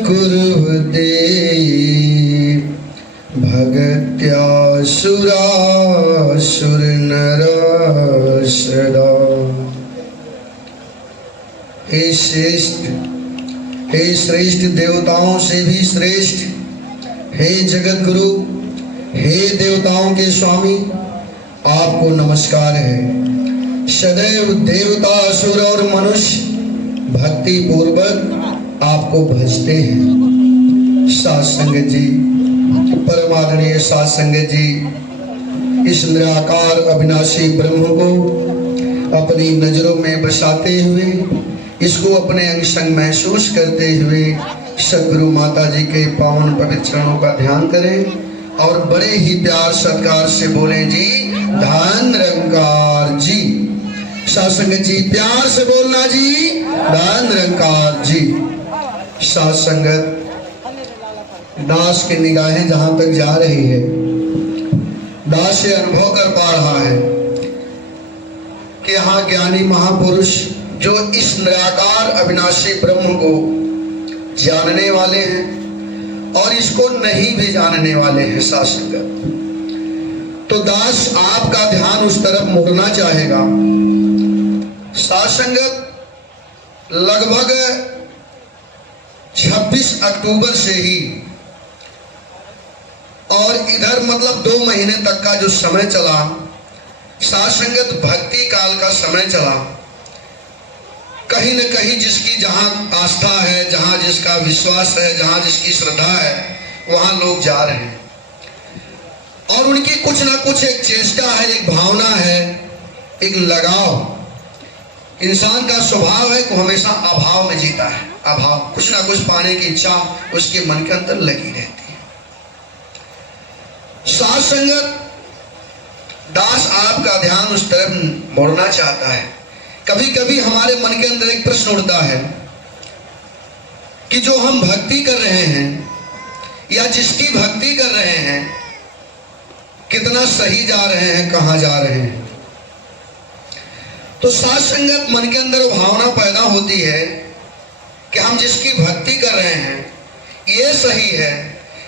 कुरुते भगत्यासुरासुर नर सदा। हे श्रेष्ठ देवताओं से भी श्रेष्ठ, हे जगत गुरु, हे देवताओं के स्वामी, आपको नमस्कार है। सदैव देवता, असुर और मनुष्य भक्ति पूर्वक आपको भजते हैं। साध संगत जी, परमादरणीय साध संगत जी, इस निराकार अविनाशी ब्रह्म को अपनी नजरों में बसाते हुए, इसको अपने अंग संग महसूस करते हुए सद्गुरु माता जी के पावन पवित्र चरणों का ध्यान करें और बड़े ही प्यार सत्कार से बोलें जी धन निरंकार जी। साध संगत जी प्यार से बोलना जी धन निरंकार जी। साध संगत, दास की निगाहें जहां तक जा रही है, दास ये अनुभव कर पा रहा है कि यहाँ ज्ञानी महापुरुष जो इस निराकार अविनाशी ब्रह्म को जानने वाले हैं और इसको नहीं भी जानने वाले हैं। साध संगत, तो दास आपका ध्यान उस तरफ मुड़ना चाहेगा। साध संगत, लगभग 26 अक्टूबर से ही और इधर मतलब 2 महीने तक का जो समय चला, साध संगत भक्ति काल का समय चला। कहीं न कहीं जिसकी जहां आस्था है, जहां जिसका विश्वास है, जहां जिसकी श्रद्धा है, वहां लोग जा रहे हैं और उनकी कुछ ना कुछ एक चेष्टा है, एक भावना है, एक लगाव। इंसान का स्वभाव है कि हमेशा अभाव में जीता है। अभाव, कुछ ना कुछ पाने की इच्छा उसके मन के अंदर लगी रहती है। साध संगत, दास आपका ध्यान उस तरफ मोड़ना चाहता है। कभी कभी हमारे मन के अंदर एक प्रश्न उठता है कि जो हम भक्ति कर रहे हैं या जिसकी भक्ति कर रहे हैं, कितना सही जा रहे हैं, कहां जा रहे हैं। तो साध संगत, मन के अंदर भावना पैदा होती है कि हम जिसकी भक्ति कर रहे हैं ये सही है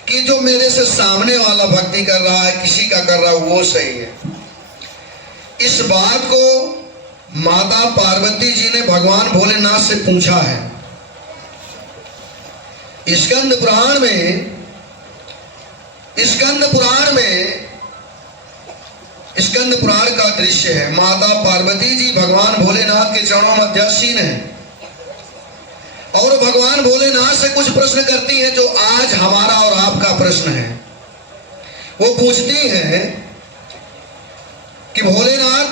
कि जो मेरे से सामने वाला भक्ति कर रहा है, किसी का कर रहा है, वो सही है। इस बात को माता पार्वती जी ने भगवान भोलेनाथ से पूछा है। स्कंद पुराण का दृश्य है। माता पार्वती जी भगवान भोलेनाथ के चरणों में अध्यासीन है और भगवान भोलेनाथ से कुछ प्रश्न करती हैं जो आज हमारा और आपका प्रश्न है। वो पूछती हैं कि भोलेनाथ,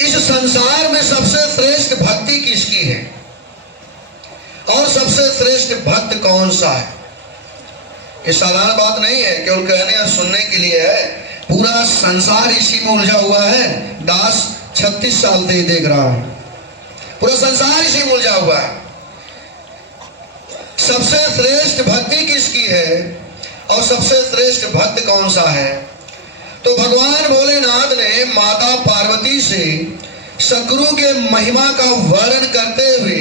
इस संसार में सबसे श्रेष्ठ भक्ति किसकी है और सबसे श्रेष्ठ भक्त कौन सा है? ये साधारण बात नहीं है, केवल कहने और सुनने के लिए है। पूरा संसार इसी में उलझा हुआ है। दास 36 साल से देख रहा है, पूरा संसार इसी में उलझा हुआ है। सबसे श्रेष्ठ भक्ति किसकी है और सबसे श्रेष्ठ भक्त कौन सा है? तो भगवान भोलेनाथ ने माता पार्वती से सद्गुरु के महिमा का वर्णन करते हुए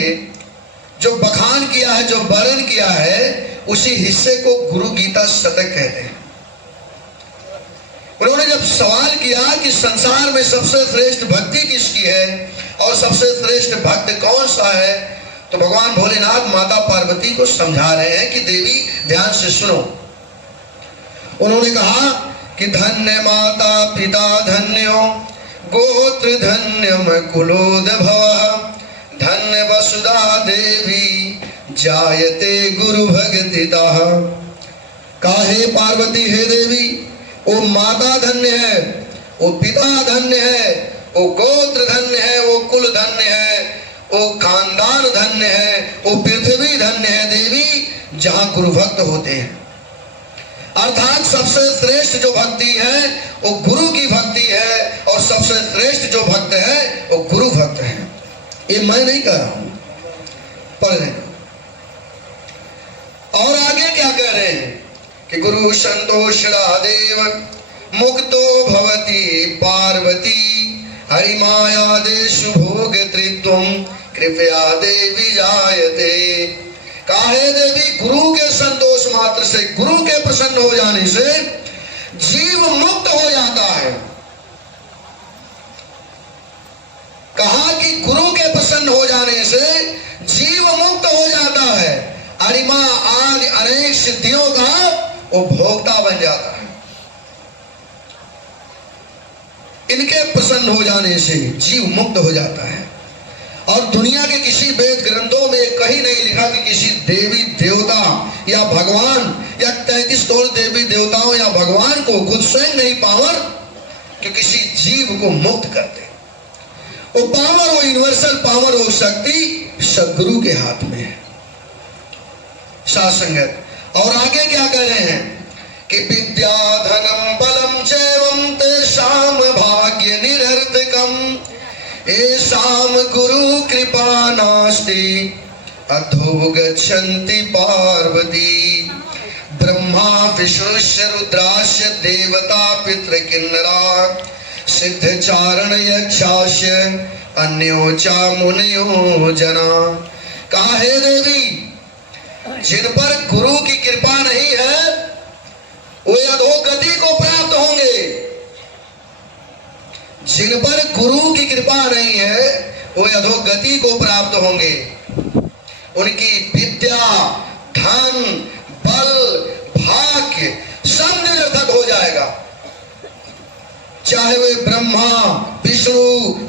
जो बखान किया है, जो वर्णन किया है, उसी हिस्से को गुरु गीता शतक कहते हैं। उन्होंने जब सवाल किया कि संसार में सबसे श्रेष्ठ भक्ति किसकी है और सबसे श्रेष्ठ भक्त कौन सा है, तो भगवान भोलेनाथ माता पार्वती को समझा रहे हैं कि देवी ध्यान से सुनो। उन्होंने कहा कि धन्य माता पिता धन्यो गोत्र धन्यम कुलोद्भवः धन्य वसुधा देवी जायते गुरु भक्तितः। काहे पार्वती, हे देवी, वो माता धन्य है, वो पिता धन्य है, वो गोत्र धन्य है, वो कुल धन्य है, वो खानदान धन्य है, वो पृथ्वी धन्य है देवी, जहां गुरु भक्त होते हैं। अर्थात सबसे श्रेष्ठ जो भक्ति है वो गुरु की भक्ति है और सबसे श्रेष्ठ जो भक्त है वो गुरु भक्त है। ये मैं नहीं कह रहा हूं, पढ़। और आगे क्या कह रहे हैं कि गुरु संतोषणा देव मुक्तो भवति पार्वती हरिमायादेषु भोग त्रित्वं कृपया देवी जायते। काहे देवी गुरु के संतोष मात्र से, गुरु के प्रसन्न हो जाने से जीव मुक्त हो जाता है। कहा कि गुरु के प्रसन्न हो जाने से जीव मुक्त हो जाता है, अरिमा आदि अनेक सिद्धियों का वो भोक्ता बन जाता है। इनके प्रसन्न हो जाने से जीव मुक्त हो जाता है। और दुनिया के किसी वेद ग्रंथों में कहीं नहीं लिखा कि किसी देवी देवता या भगवान या 33 करोड़ देवी देवताओं या भगवान को खुद स्वयं नहीं पावर कि किसी जीव को मुक्त करते। वो पावर, वो यूनिवर्सल पावर, वो शक्ति सदगुरु के हाथ में है। साथ संगत और आगे क्या कह रहे हैं कि विद्या धनम बलम चैवम तेषाम भाग्य निरर्थकम येषाम गुरु कृपा नास्ति अधो गच्छन्ति पार्वती। ब्रह्मा विष्णुश्च रुद्राश्च देवता पितृकिन्नरा सिद्ध चारण यक्षाश्च अन्यो चा मुनयो जना। काहे देवी जिन पर गुरु की कृपा नहीं है वे अधोगति को प्राप्त होंगे। जिन पर गुरु की कृपा नहीं है वे अधोगति को प्राप्त होंगे। उनकी विद्या, धन, बल, भाग्य सब निरर्थक हो जाएगा। चाहे वे ब्रह्मा, विष्णु,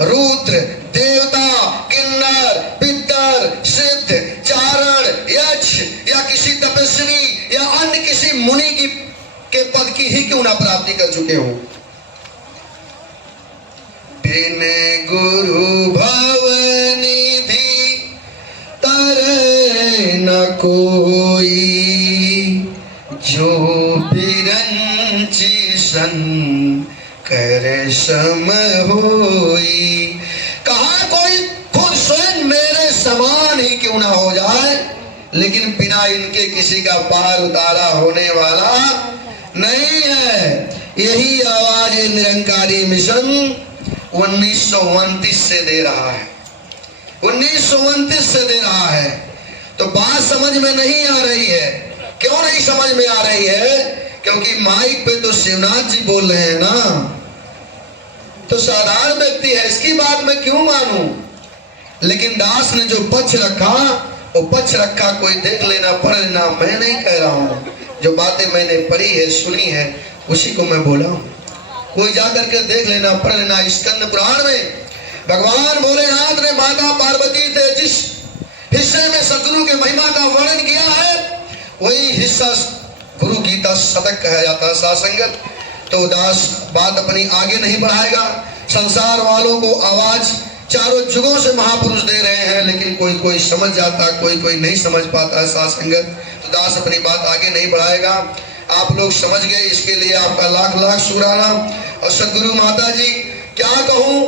रुद्र, देवता, किन्नर, पितर, सिद्ध, चारण, यक्ष या किसी तपस्वी या अन्य किसी मुनि के पद की ही क्यों ना प्राप्ति कर चुके हो। बिन गुरु भवनिधि तरे न कोई जो बिरंची सन कर सम होई। कहा कोई खुद स्वयं मेरे समान ही क्यों ना हो जाए, लेकिन बिना इनके किसी का पार उतारा होने वाला नहीं है। यही आवाज निरंकारी मिशन 1929 से दे रहा है, 1929 से दे रहा है। तो बात समझ में नहीं आ रही है। क्यों नहीं समझ में आ रही है? क्योंकि माइक पे तो शिवनाथ जी बोल रहे हैं ना, तो साधारण व्यक्ति है, इसकी बात मैं क्यों मानूं। लेकिन दास ने जो पक्ष रखा वो पक्ष रखा, कोई देख लेना पढ़ लेना, मैं नहीं कह रहा हूं। जो बातें मैंने पढ़ी है, सुनी है, उसी को मैं बोला हूं। कोई जाकर के देख लेना, पढ़ लेना। स्कंद पुराण में भगवान भोलेनाथ ने माता पार्वती से जिस हिस्से में सदगुरु के महिमा का वर्णन किया है वही हिस्सा गुरु गीता शतक कहा जाता है। सासंगत तो दास बात अपनी आगे नहीं बढ़ाएगा। संसार वालों को आवाज चारों जुगों से महापुरुष दे रहे हैं, लेकिन कोई कोई समझ जाता, कोई कोई नहीं समझ पाता है। सासंगत तो दास अपनी बात आगे नहीं बढ़ाएगा। आप लोग समझ गए, इसके लिए आपका लाख लाख शुक्राना। और सदगुरु माता जी क्या कहूं,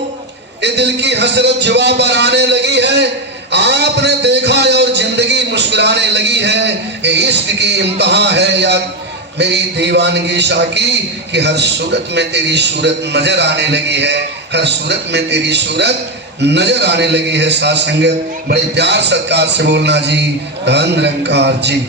ये दिल की हसरत जुबा पर आने लगी है। आपने देखा है और जिंदगी मुस्कुराने लगी है। ये इश्क की इम्तिहान है या मेरी दीवानगी साकी कि हर सूरत में तेरी सूरत नजर आने लगी है, हर सूरत में तेरी सूरत नजर आने लगी है। साथ संगत बड़े प्यार सत्कार से बोलना जी, धन निरंकार जी।